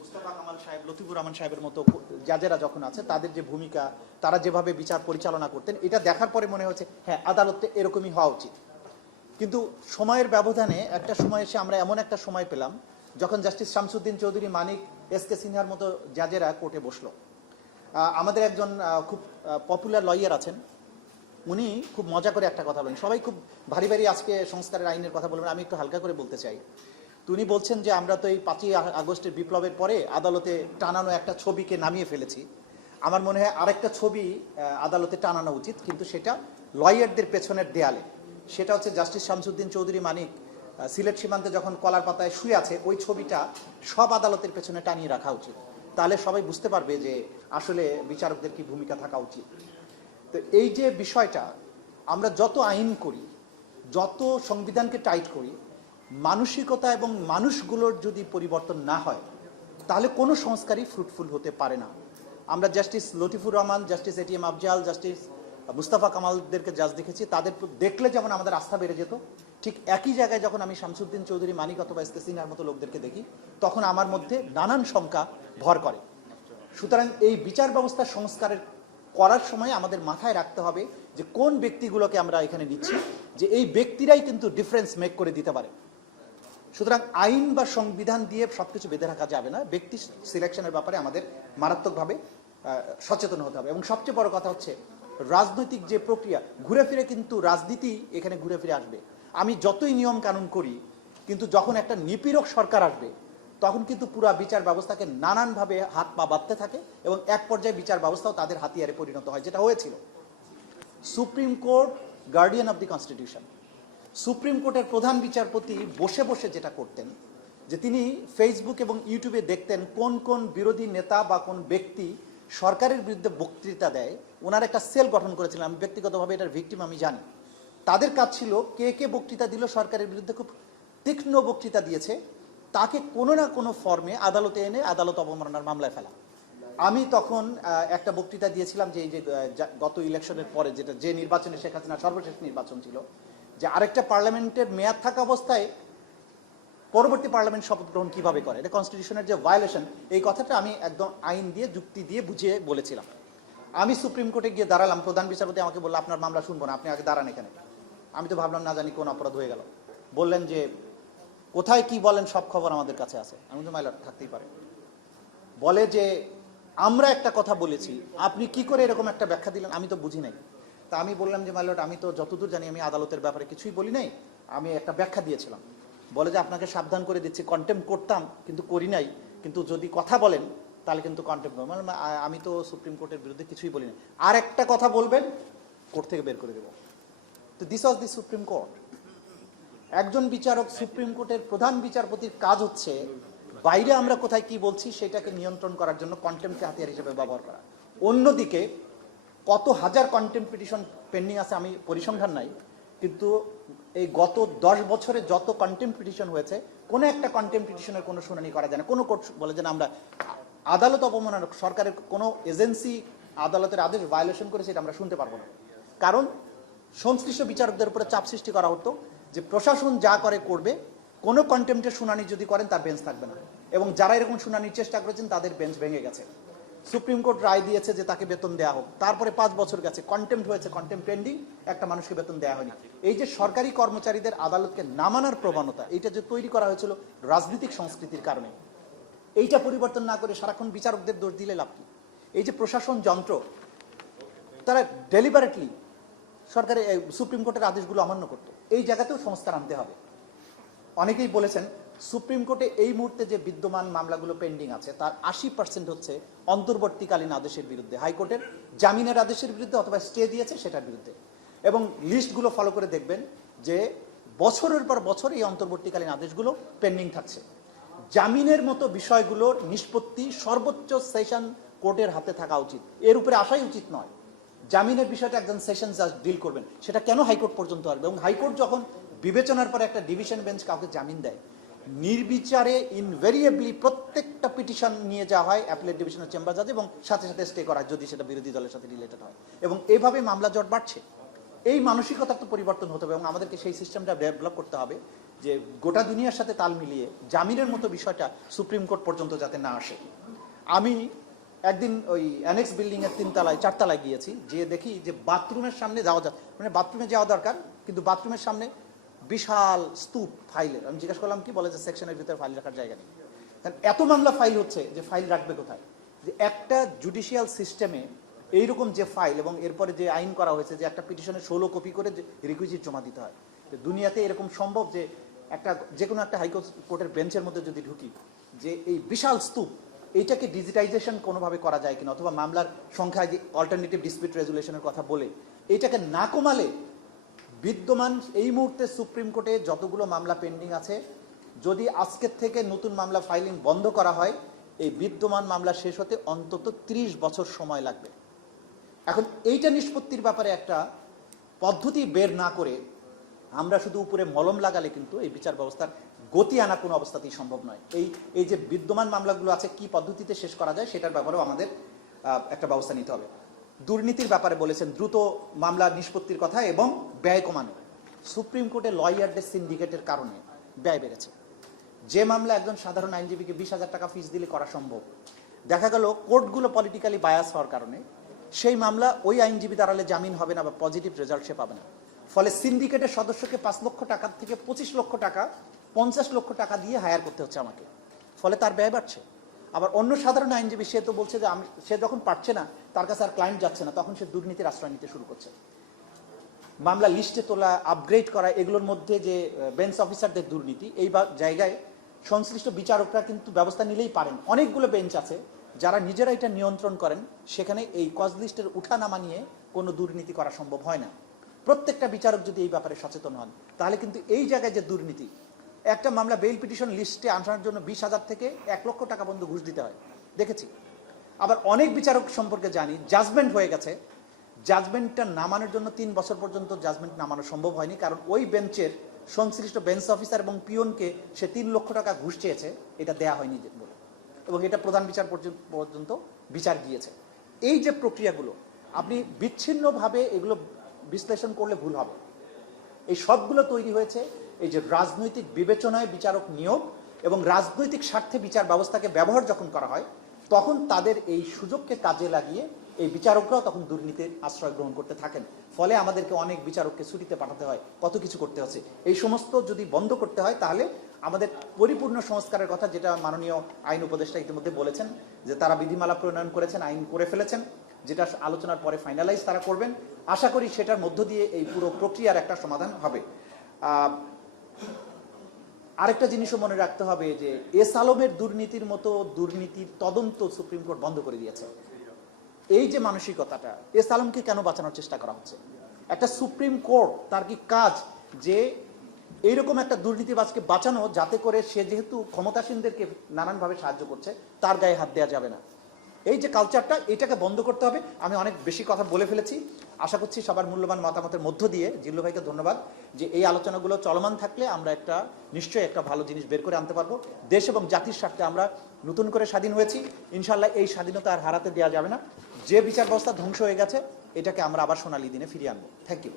মুস্তাফা কামাল সাহেব, লতিফুর রহমান সাহেবের মতো জাজেরা যখন আছে, তাদের যে ভূমিকা, তারা যেভাবে বিচার পরিচালনা করতেন, এটা দেখার পরে মনে হচ্ছে হ্যাঁ আদালতে এরকমই হওয়া উচিত। কিন্তু সময়ের ব্যবধানে একটা সময় এসে আমরা এমন একটা সময় পেলাম যখন জাস্টিস শামসুদ্দিন চৌধুরী, মানিক, এস কে সিনহার মতো জাজেরা কোর্টে বসলো। আমাদের একজন খুব পপুলার লয়ার আছেন, উনি খুব মজা করে একটা কথা বলেন, সবাই খুব ভারী ভারী আজকে সংস্কারের আইনের কথা বলবেন, আমি একটু হালকা করে বলতে চাই। তো উনি বলছেন যে আমরা তো এই 5ই আগস্টের বিপ্লবের পরে আদালতে টানানো একটা ছবিকে নামিয়ে ফেলেছি, আমার মনে হয় আরেকটা ছবি আদালতে টানানো উচিত, কিন্তু সেটা লয়ারদের পেছনের দেয়ালে। সেটা হচ্ছে জাস্টিস শামসুদ্দিন চৌধুরী মানিক সিলেট সীমান্তে যখন কলার পাতায় শুয়ে আছে, ওই ছবিটা সব আদালতের পেছনে টানিয়ে রাখা উচিত। তাহলে সবাই বুঝতে পারবে যে আসলে বিচারকদের কি ভূমিকা থাকা উচিত। তো এই যে বিষয়টা, আমরা যত আইন করি, যত সংবিধানকে টাইট করি, মানসিকতা এবং মানুষগুলোর যদি পরিবর্তন না হয়, তাহলে কোনো সংস্কারই ফ্রুটফুল হতে পারে না। আমরা justice Latifur Rahman, justice ATM Afzal, justice Mustafa কামালদেরকে জাজ দেখেছি, তাদের দেখলে যেমন আমাদের আস্থা বেড়ে যেত, ঠিক একই জায়গায় যখন আমি শামসুদ্দিন চৌধুরী মানিক অথবা এস কে সিনহার মতো লোকদেরকে দেখি, তখন আমার মধ্যে নানান শঙ্কা ভর করে। সুতরাং এই বিচার ব্যবস্থা সংস্কারের করার সময় আমাদের মাথায় রাখতে হবে যে কোন ব্যক্তিগুলোকে আমরা এখানে নিচ্ছি, যে এই ব্যক্তিরাই কিন্তু ডিফারেন্স মেক করে দিতে পারে। সুতরাং আইন বা সংবিধান দিয়ে সবকিছু বেঁধে রাখা যাবে না, ব্যক্তি সিলেকশনের ব্যাপারে আমাদের মারাত্মকভাবে সচেতন হতে হবে। এবং সবচেয়ে বড় কথা হচ্ছে রাজনৈতিক যে প্রক্রিয়া, ঘুরে ফিরে কিন্তু রাজনীতি এখানে ঘুরে ফিরে আসবে। আমি যতই নিয়ম কানুন করি, কিন্তু যখন একটা নিপীড়ক সরকার আসবে, তখন কিন্তু পুরা বিচার ব্যবস্থাকে নানানভাবে হাত পা বাঁধতে থাকে এবং এক পর্যায়ে বিচার ব্যবস্থাও তাদের হাতিয়ারে পরিণত হয়, যেটা হয়েছিল। Supreme court guardian of the constitution, supreme কোর্টের প্রধান বিচারপতি বসে বসে যেটা করতেন, যে তিনি ফেসবুক এবং ইউটিউবে দেখতেন কোন কোন বিরোধী নেতা বা কোন ব্যক্তি সরকারের বিরুদ্ধে বক্তৃতা দেয়। ওনার একটা সেল গঠন করেছিলেন, আমি ব্যক্তিগতভাবে এটার ভিকটিম, আমি জানি। তাদের কাজ ছিল কে কে বক্তৃতা দিল সরকারের বিরুদ্ধে, খুব তীক্ষ্ণ বক্তৃতা দিয়েছে, তাকে কোনো না কোনো ফর্মে আদালতে এনে আদালত অবমাননার মামলায় ফেলা। আমি তখন একটা বক্তৃতা দিয়েছিলাম যে এই যে গত ইলেকশনের পরে, যেটা যে নির্বাচনে শেখ হাসিনা সর্বশেষ নির্বাচন ছিল, যে আরেকটা পার্লামেন্টের মেয়াদ থাকা অবস্থায় পরবর্তী পার্লামেন্ট শপথ গ্রহণ কিভাবে করে, এটা কনস্টিটিউশনের যে ভায়োলেশন, এই কথাটা আমি একদম আইন দিয়ে যুক্তি দিয়ে বুঝিয়ে বলেছিলাম। আমি সুপ্রিম কোর্টে গিয়ে দাঁড়ালাম, প্রধান বিচারপতি আমাকে বললো আপনার মামলা শুনবো না, আপনি আগে দাঁড়ান এখানে। আমি তো ভাবলাম না জানি কোন অপরাধ হয়ে গেল। বললেন যে কোথায় কি বলেন সব খবর আমাদের কাছে আছে। আমি তো মাইলট থাকতেই পারে। বলে যে আমরা একটা কথা বলেছি, আপনি কি করে এরকম একটা ব্যাখ্যা দিলেন, আমি তো বুঝি নাই। তা আমি বললাম যে মাইলট আমি তো যতদূর জানি আমি আদালতের ব্যাপারে কিছুই বলি নাই, আমি একটা ব্যাখ্যা দিয়েছিলাম। বলে যে আপনাকে সাবধান করে দিচ্ছি, কন্টেম্প করতাম কিন্তু করি নাই, কিন্তু যদি কথা বলেন তাহলে কিন্তু কন্টেম্প করবো। মানে আমি তো সুপ্রিম কোর্টের বিরুদ্ধে কিছুই বলি না, আর একটা কথা বলবেন কোর্ট থেকে বের করে দেবো। তো this was the supreme court. একজন বিচারক, সুপ্রিম কোর্টের প্রধান বিচারপতির কাজ হচ্ছে বাইরে আমরা কোথায় কি বলছি সেটাকে নিয়ন্ত্রণ করার জন্য কন্টেম্পকে হাতিয়ার হিসেবে ব্যবহার করা। অন্যদিকে কত হাজার কন্টেম্প পিটিশন পেন্ডিং আছে আমি পরিসংখ্যান নাই, কিন্তু এই গত 10 বছরে যত কন্টেম্প পিটিশন হয়েছে, কোনো একটা কন্টেম্প পিটিশনের কোনো শুনানি করা যায় না। কোনো কোর্ট বলে যে আমরা আদালত অবমাননা, সরকারের কোনো এজেন্সি আদালতের আদেশ ভায়োলেশন করেছে, এটা আমরা শুনতে পারবো না। কারণ সংশ্লিষ্ট বিচারকদের উপরে চাপ সৃষ্টি করা হতো যে প্রশাসন যা করে করবে, কোনো কন্টেম্পটের শুনানি যদি করেন তার বেঞ্চ থাকবে না। এবং যারা এরকম শুনানির চেষ্টা করেছেন তাদের বেঞ্চ ভেঙে গেছে। সুপ্রিম কোর্ট রায় দিয়েছে যে তাকে বেতন দেওয়া হোক, তারপরে 5 বছর গেছে, কন্টেম্পট হয়েছে, কন্টেম্পট পেন্ডিং, একটা মানুষকে বেতন দেওয়া হয়নি। এই যে সরকারি কর্মচারীদের আদালতকে না মানার প্রবণতা, এইটা যে তৈরি করা হয়েছিল রাজনৈতিক সংস্কৃতির কারণে, এইটা পরিবর্তন না করে সারাক্ষণ বিচারকদের দোষ দিলে লাভ কি? এই যে প্রশাসন যন্ত্র, তারা ডেলিবারেটলি সরকারের সুপ্রিম কোর্টের আদেশগুলো অমান্য করতো, এই জায়গাতেও সংস্কার আনতে হবে। অনেকেই বলেছেন সুপ্রিম কোর্টে এই মুহূর্তে যে বিদ্যমান মামলাগুলো পেন্ডিং আছে তার 80% হচ্ছে অন্তর্বর্তীকালীন আদেশের বিরুদ্ধে, হাইকোর্টের জামিনের আদেশের বিরুদ্ধে অথবা স্টে দিয়েছে সেটার বিরুদ্ধে। এবং লিস্টগুলো ফলো করে দেখবেন যে বছরের পর বছর এই অন্তর্বর্তীকালীন আদেশগুলো পেন্ডিং থাকছে। জামিনের মতো বিষয়গুলোর নিষ্পত্তি সর্বোচ্চ সেশন কোর্টের হাতে থাকা উচিত, এর উপরে আসাই উচিত নয়। জামিনের বিষয়টা একজন সেশন জাজ ডিল করবেন, সেটা কেন হাইকোর্ট পর্যন্ত আসবে? এবং হাইকোর্ট যখন বিবেচনার পরে একটা ডিভিশন বেঞ্চ কাউকে জামিন দেয়, নির্বিচারে ইনভেরিয়েবলি প্রত্যেকটা পিটিশন নিয়ে যাওয়া হয় অ্যাপিলেট ডিভিশনের চেম্বার জাজে এবং সাথে সাথে স্টে করা যদি সেটা বিরোধী দলের সাথে রিলেটেড হয়। এবং এইভাবে মামলা জট বাড়ছে। এই মানসিকতার তো পরিবর্তন হতে হবে এবং আমাদেরকে সেই সিস্টেমটা ডেভেলপ করতে হবে যে গোটা দুনিয়ার সাথে তাল মিলিয়ে জামিনের মতো বিষয়টা সুপ্রিম কোর্ট পর্যন্ত যাতে না আসে। আমি একদিন ওই অ্যানেক্স বিল্ডিং এর 4 তলায় গিয়েছি, যে দেখি যে বাথরুমের সামনে যাওয়া যায়, মানে বাথরুমে যাওয়া দরকার কিন্তু বাথরুমের সামনে বিশাল স্তূপ ফাইলের। আমি জিজ্ঞাসা করলাম কি, বলে যে সেকশনের ভিতরে ফাইল রাখার জায়গা নেই। এত মামলা ফাইল হচ্ছে যে ফাইল রাখবে কোথায়? যে একটা জুডিশিয়াল সিস্টেমে এইরকম যে ফাইল, এবং এরপরে যে আইন করা হয়েছে যে একটা পিটিশনে 16 কপি করে রিকুইজিট জমা দিতে হয়। দুনিয়াতে এরকম সম্ভব যে যে কোনো একটা হাইকোর্টের বেঞ্চের মধ্যে যদি ঢুকি, যে এই বিশাল স্তূপ এইটাকে ডিজিটাইজেশন কোনোভাবে করা যায় কিনা, অথবা মামলার সংখ্যায় যে অল্টারনেটিভ ডিসপিউট রেজুলেশনের কথা বলে এটাকে না কমালে বিদ্যমান এই মুহূর্তে সুপ্রিম কোর্টে যতগুলো মামলা পেন্ডিং আছে, যদি আজকের থেকে নতুন মামলা ফাইলিং বন্ধ করা হয়, এই বিদ্যমান মামলা শেষ হতে অন্তত 30 বছর সময় লাগবে। এখন এইটা নিষ্পত্তির ব্যাপারে একটা পদ্ধতি বের না করে আমরা শুধু উপরে মলম লাগালে কিন্তু এই বিচার ব্যবস্থার গতি আনা কোনো অবস্থাতেই সম্ভব নয়। এই যে বিদ্যমান মামলাগুলো আছে কি পদ্ধতিতে শেষ করা যায় সেটার ব্যাপারেও আমাদের একটা ব্যবস্থা নিতে হবে। দুর্নীতির ব্যাপারে বলেছেন, দ্রুত মামলা নিষ্পত্তির কথা এবং ব্যয় কমানো। সুপ্রিম কোর্টে লয়ারদের সিন্ডিকেটের কারণে ব্যয় বেড়েছে। যে মামলা একজন সাধারণ আইনজীবীকে 20,000 টাকা ফিস দিলে করা সম্ভব, দেখা গেল কোর্টগুলো পলিটিক্যালি বায়াস হওয়ার কারণে সেই মামলা ওই আইনজীবী দাঁড়ালে জামিন হবে না বা পজিটিভ রেজাল্ট সে পাবে না। ফলে সিন্ডিকেটের সদস্যকে 5 লক্ষ টাকা থেকে 25 লক্ষ টাকা 50 লক্ষ টাকা দিয়ে হায়ার করতে হচ্ছে আমাকে, ফলে তার ব্যয় বাড়ছে। আবার অন্য সাধারণ আইনজীবী সে তো বলছে যে সে যখন পারছে না, তার কাছে আর ক্লায়েন্ট যাচ্ছে না, তখন সে দুর্নীতির আশ্রয় নিতে শুরু করছে। মামলা লিস্টে তোলা, আপগ্রেড করা, এগুলোর মধ্যে যে বেঞ্চ অফিসারদের দুর্নীতি, এই জায়গায় সংশ্লিষ্ট বিচারকরা কিন্তু ব্যবস্থা নিলেই পারেন। অনেকগুলো বেঞ্চ আছে যারা নিজেরা এটা নিয়ন্ত্রণ করেন, সেখানে এই কজ লিস্টের উঠানামা নিয়ে কোনো দুর্নীতি করা সম্ভব হয় না। প্রত্যেকটা বিচারক যদি এই ব্যাপারে সচেতন হন, তাহলে কিন্তু এই জায়গায় যে দুর্নীতি, একটা মামলা বেইল পিটিশন লিস্টে আনার জন্য 20,000 থেকে 1 লক্ষ টাকা পর্যন্ত ঘুষ দিতে হয়, দেখেছি। আবার অনেক বিচারক সম্পর্কে জানি জাজমেন্ট হয়ে গেছে, জাজমেন্টটা নামানোর জন্য 3 বছর পর্যন্ত জাজমেন্ট নামানো সম্ভব হয়নি, কারণ ওই বেঞ্চের সংশ্লিষ্ট বেঞ্চ অফিসার এবং পিয়নকে সে 3 লক্ষ টাকা ঘুষ চেয়েছে, এটা দেয়া হয়নি বলে, এবং এটা প্রধান বিচার পর্যন্ত বিচার গিয়েছে। এই যে প্রক্রিয়াগুলো আপনি বিচ্ছিন্নভাবে এগুলো বিশ্লেষণ করলে ভুল হবে। এই সবগুলো তৈরি হয়েছে এই যে রাজনৈতিক বিবেচনায় বিচারক নিয়োগ এবং রাজনৈতিক স্বার্থে বিচার ব্যবস্থাকে ব্যবহার যখন করা হয়, তখন তাদের এই সুযোগকে কাজে লাগিয়ে এই বিচারকরাও তখন দুর্নীতির আশ্রয় গ্রহণ করতে থাকেন। ফলে আমাদেরকে অনেক বিচারককে ছুটিতে পাঠাতে হয়, কত কিছু করতে হচ্ছে। এই সমস্ত যদি বন্ধ করতে হয়, তাহলে আমাদের পরিপূর্ণ সংস্কারের কথা, যেটা মাননীয় আইন উপদেষ্টা ইতিমধ্যে বলেছেন যে তারা বিধিমালা প্রণয়ন করেছেন, আইন করে ফেলেছেন, যেটা আলোচনার পরে ফাইনালাইজ তারা করবেন। আশা করি সেটার মধ্য দিয়ে এই পুরো প্রক্রিয়ার একটা সমাধান হবে। আরেকটা জিনিসও মনে রাখতে হবে যে এস আলমের দুর্নীতির মতো দুর্নীতির তদন্ত সুপ্রিম কোর্ট বন্ধ করে দিয়েছে। এই যে মানসিকতাটা, এস আলমকে কেন বাঁচানোর চেষ্টা করা হচ্ছে? একটা সুপ্রিম কোর্ট তার কি কাজ যে এইরকম একটা দুর্নীতিবাজকে বাঁচানো, যাতে করে সে যেহেতু ক্ষমতাসীনদেরকে নানানভাবে সাহায্য করছে, তার গায়ে হাত দেওয়া যাবে না। এই যে কালচারটা, এটাকে বন্ধ করতে হবে। আমি অনেক বেশি কথা বলে ফেলেছি। আশা করছি সবার মূল্যবান মতামতের মধ্য দিয়ে, জিল্লু ভাইকে ধন্যবাদ, যে এই আলোচনাগুলো চলমান থাকলে আমরা নিশ্চয়ই একটা ভালো জিনিস বের করে আনতে পারবো। দেশ এবং জাতির স্বার্থে আমরা নতুন করে স্বাধীন হয়েছি, ইনশাল্লাহ এই স্বাধীনতা আর হারাতে দেওয়া যাবে না। যে বিচার ব্যবস্থা ধ্বংস হয়ে গেছে, এটাকে আমরা আবার সোনালী দিনে ফিরিয়ে আনবো। Thank you.